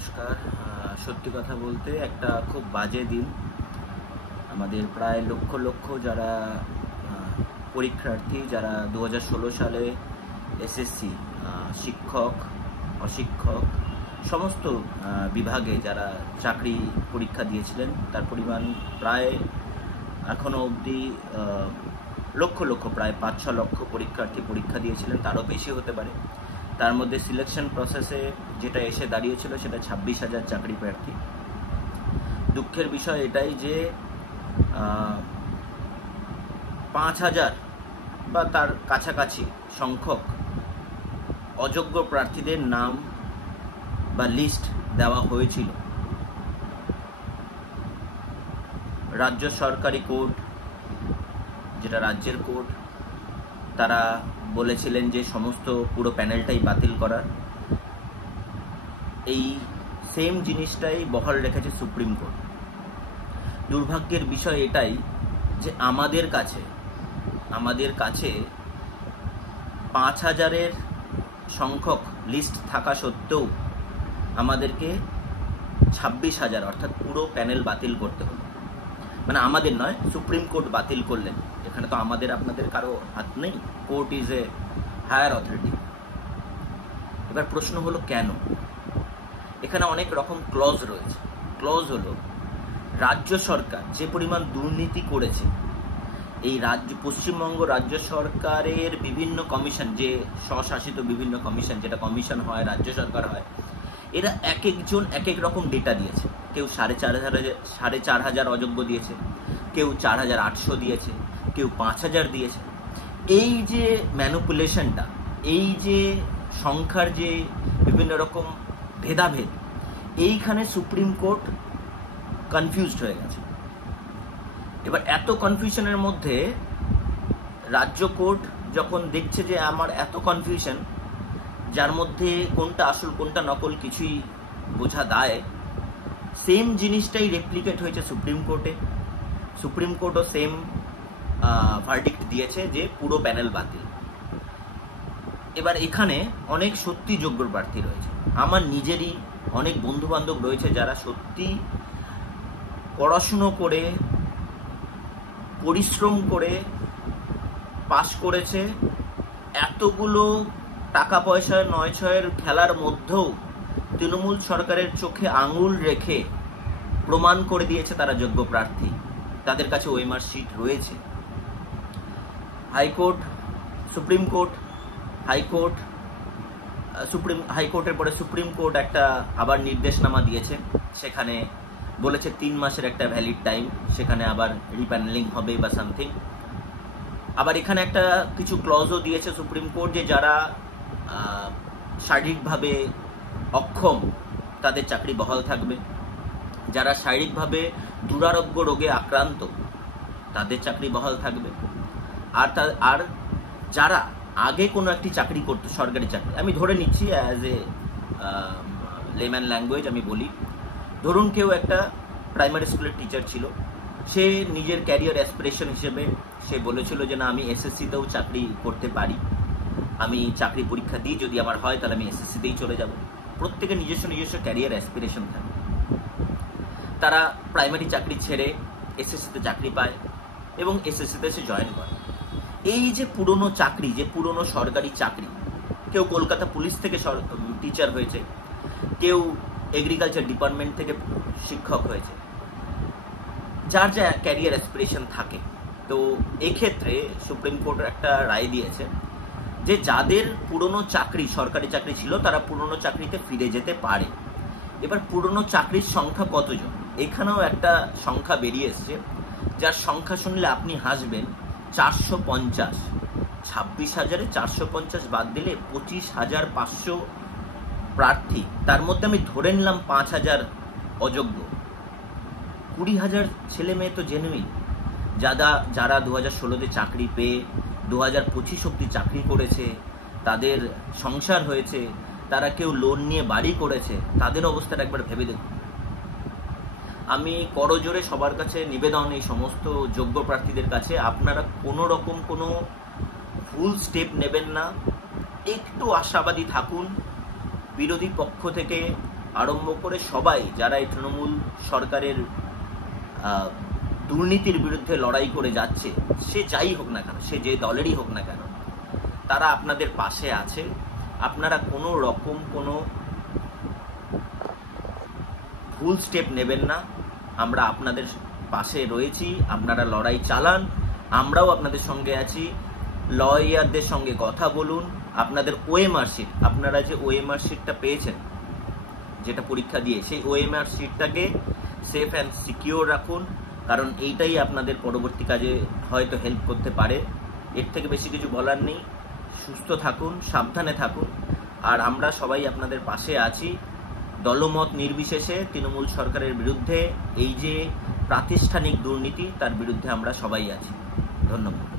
নমস্কার। সত্যি কথা বলতে একটা খুব বাজে দিন। আমাদের প্রায় লক্ষ লক্ষ যারা পরীক্ষার্থী, যারা 2016 সালে এসএসসি শিক্ষক, অশিক্ষক সমস্ত বিভাগে যারা চাকরি পরীক্ষা দিয়েছিলেন, তার পরিমাণ প্রায় এখনও অবধি লক্ষ লক্ষ, প্রায় 5-6 লক্ষ পরীক্ষার্থী পরীক্ষা দিয়েছিলেন, তারও বেশি হতে পারে। তার মধ্যে সিলেকশন প্রসেসে যেটা এসে দাঁড়িয়েছিল সেটা 26,000 চাকরি প্রার্থী। দুঃখের বিষয় এটাই যে 5,000 বা তার কাছাকাছি সংখ্যক অযোগ্য প্রার্থীদের নাম বা লিস্ট দেওয়া হয়েছিল। রাজ্য সরকারি কোর্ট, যেটা রাজ্যের কোর্ট, তারা বলেছিলেন যে সমস্ত পুরো প্যানেলটাই বাতিল করার। এই সেম জিনিসটাই বহাল রেখেছে সুপ্রিম কোর্ট। দুর্ভাগ্যের বিষয় এটাই যে আমাদের কাছে 5,000-এর সংখ্যক লিস্ট থাকা সত্ত্বেও আমাদেরকে 26,000 অর্থাৎ পুরো প্যানেল বাতিল করতে হলো। মানে আমাদের নয়, সুপ্রিম কোর্ট বাতিল করলেন। এখানে তো আমাদের আপনাদের কারো হাত নেই, court is a higher authority. এবার প্রশ্ন হলো কেন? এখানে অনেক রকম ক্লজ রয়েছে। ক্লজ হলো রাজ্য সরকার যে পরিমাণ দুর্নীতি করেছে, এই পশ্চিমবঙ্গ রাজ্য সরকারের বিভিন্ন কমিশন, যে স্বশাসিত বিভিন্ন কমিশন, যেটা কমিশন হয়, রাজ্য সরকার হয়, এরা এক একজন এক এক রকম ডেটা দিয়েছে। কেউ 4,500 অযোগ্য দিয়েছে, কেউ 4,800 দিয়েছে, কেউ 5,000 দিয়েছে। এই যে ম্যানিপুলেশনটা, এই যে সংখ্যার যে বিভিন্ন রকম ভেদাভেদ, এইখানে সুপ্রিম কোর্ট কনফিউজড হয়ে গেছে। এবার এত কনফিউশনের মধ্যে রাজ্য কোর্ট যখন দেখছে যে আমার এত কনফিউশন, যার মধ্যে কোনটা আসল কোনটা নকল কিছুই বোঝা দায়, সেম জিনিসটাই রেপ্লিকেট হয়েছে সুপ্রিম কোর্টে। সুপ্রিম কোর্টও সেম ভার্ডিক্ট দিয়েছে যে পুরো প্যানেল বাতিল। এবার এখানে অনেক সত্যি যোগ্য প্রার্থী রয়েছে। আমার নিজেরই অনেক বন্ধু বান্ধব রয়েছে যারা সত্যি পড়াশুনো করে, পরিশ্রম করে পাশ করেছে। এতগুলো টাকা পয়সা 9-6-এর খেলার মধ্যেও তৃণমূল সরকারের চোখে আঙুল রেখে প্রমাণ করে দিয়েছে তারা যোগ্য প্রার্থী। তাদের কাছে ওএমআর শিট রয়েছে। হাইকোর্ট, সুপ্রিম কোর্ট, হাইকোর্টের পরে সুপ্রিম কোর্ট একটা আবার নির্দেশনামা দিয়েছে। সেখানে বলেছে 3 মাসের একটা ভ্যালিড টাইম, সেখানে আবার রিপ্যানেলিং হবে বা সামথিং। আবার এখানে একটা কিছু ক্লজও দিয়েছে সুপ্রিম কোর্ট যে যারা শারীরিকভাবে অক্ষম তাদের চাকরি বহাল থাকবে, যারা শারীরিকভাবে দুরারোগ্য রোগে আক্রান্ত তাদের চাকরি বহাল থাকবে, আর যারা আগে কোনো একটি চাকরি করতো, সরকারি চাকরি, আমি ধরে নিচ্ছি অ্যাজ এ লেম্যান ল্যাঙ্গুয়েজ আমি বলি, ধরুন কেউ একটা প্রাইমারি স্কুলের টিচার ছিল, সে নিজের ক্যারিয়ার অ্যাসপিরেশন হিসেবে সে বলেছিল যে না, আমি এসএসসিতেও চাকরি করতে পারি, আমি চাকরি পরীক্ষা দিই, যদি আমার হয় তাহলে আমি এসএসসিতেই চলে যাব। প্রত্যেকের নিজস্ব ক্যারিয়ার অ্যাসপিরেশন থাকে। তারা প্রাইমারি চাকরি ছেড়ে এসএসসিতে চাকরি পায় এবং এসএসসিতে সে জয়েন করে। এই যে পুরনো চাকরি, যে পুরনো সরকারি চাকরি, কেউ কলকাতা পুলিশ থেকে টিচার হয়েছে, কেউ এগ্রিকালচার ডিপার্টমেন্ট থেকে শিক্ষক হয়েছে, যার যা ক্যারিয়ার অ্যাসপিরেশন থাকে। তো এক্ষেত্রে সুপ্রিম কোর্ট একটা রায় দিয়েছে যে যাদের পুরনো চাকরি, সরকারি চাকরি ছিল, তারা পুরনো চাকরিতে ফিরে যেতে পারে। এবার পুরনো চাকরির সংখ্যা কতজন, এখানেও একটা সংখ্যা বেরিয়ে এসছে, যার সংখ্যা শুনলে আপনি হাসবেন। 450। 26,000-এ 450 বাদ দিলে 25,500 প্রার্থী। তার মধ্যে আমি ধরে নিলাম 5,000 অযোগ্য। 20,000 ছেলে মেয়ে তো জেনুইন, যারা 2016-তে চাকরি পেয়ে 2025 অব্দি চাকরি করেছে, তাদের সংসার হয়েছে, তারা কেউ লোন নিয়ে বাড়ি করেছে, তাদের অবস্থাটা একবার ভেবে দেখুন। আমি করজোরে সবার কাছে নিবেদন, এই সমস্ত যোগ্য প্রার্থীদের কাছে, আপনারা কোনো রকম কোনো ভুল স্টেপ নেবেন না, একটু আশাবাদী থাকুন। বিরোধী পক্ষ থেকে আরম্ভ করে সবাই যারা এই তৃণমূল সরকারের দুর্নীতির বিরুদ্ধে লড়াই করে যাচ্ছে, সে যাই হোক না কেন, সে যে দলেরই হোক না কেন, তারা আপনাদের পাশে আছে। আপনারা কোনো রকম কোনো ভুল স্টেপ নেবেন না। আমরা আপনাদের পাশে রয়েছি, আপনারা লড়াই চালান, আমরাও আপনাদের সঙ্গে আছি। লয়ারদের সঙ্গে কথা বলুন। আপনাদের ওএমআর শিট, আপনারা যে ওএমআর শিটটা পেয়েছেন যেটা পরীক্ষা দিয়ে, সেই ওএমআর শিটটাকে সেফ অ্যান্ড সিকিওর রাখুন, কারণ এইটাই আপনাদের পরবর্তী কাজে হয়তো হেল্প করতে পারে। এর থেকে বেশি কিছু বলার নেই। সুস্থ থাকুন, সাবধানে থাকুন, আর আমরা সবাই আপনাদের পাশে আছি। দলমত নির্বিশেষে তৃণমূল সরকারের বিরুদ্ধে এই যে প্রাতিষ্ঠানিক দুর্নীতি, তার বিরুদ্ধে আমরা সবাই আছি। ধন্যবাদ।